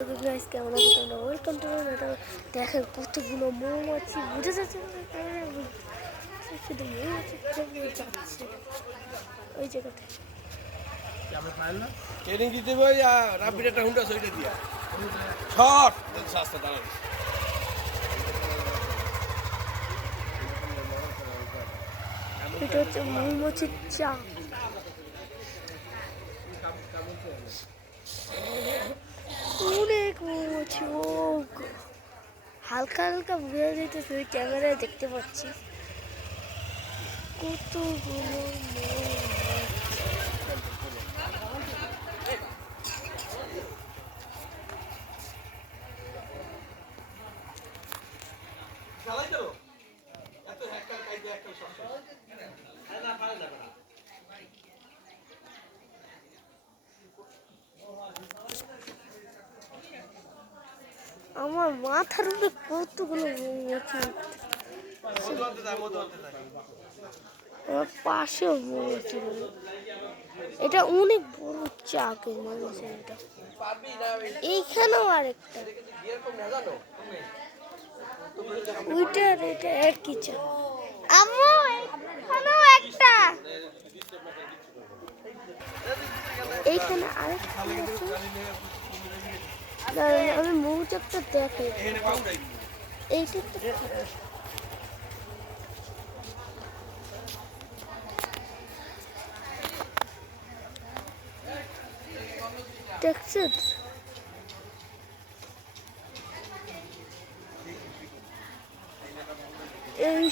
Guys কেমন আছো তোমরা? ওয়েলকাম টু এটা দেখেন কতগুলো মৌমাছি বুঝে যাচ্ছে শুধু মৌমাছি যাচ্ছে ওই জায়গাটায় ট্রেনিং দিতে বই রাব্বির একটা হুন্ডা সইটা দিয়া শট শাস্তা দাঁড়াবে এটা হচ্ছে মৌমাছির চাক। অনেক মৌমাছি হালকা হালকা বোঝা যেতেছে ওই ক্যামেরায় দেখতে পাচ্ছি কতগুলো আমার মাথার উপরে কতগুলো মৌমাছি আমার পাশেও মৌমাছি এটা অনেক বড় চাকের মৌমাছি এটা এইখানেও আরেকটা ওইটার এটা একই চাক আম্মু এখানেও একটা এইখানে আরেকটা আমি মৌচাকটা দেখাই এইটা দেখছেন এই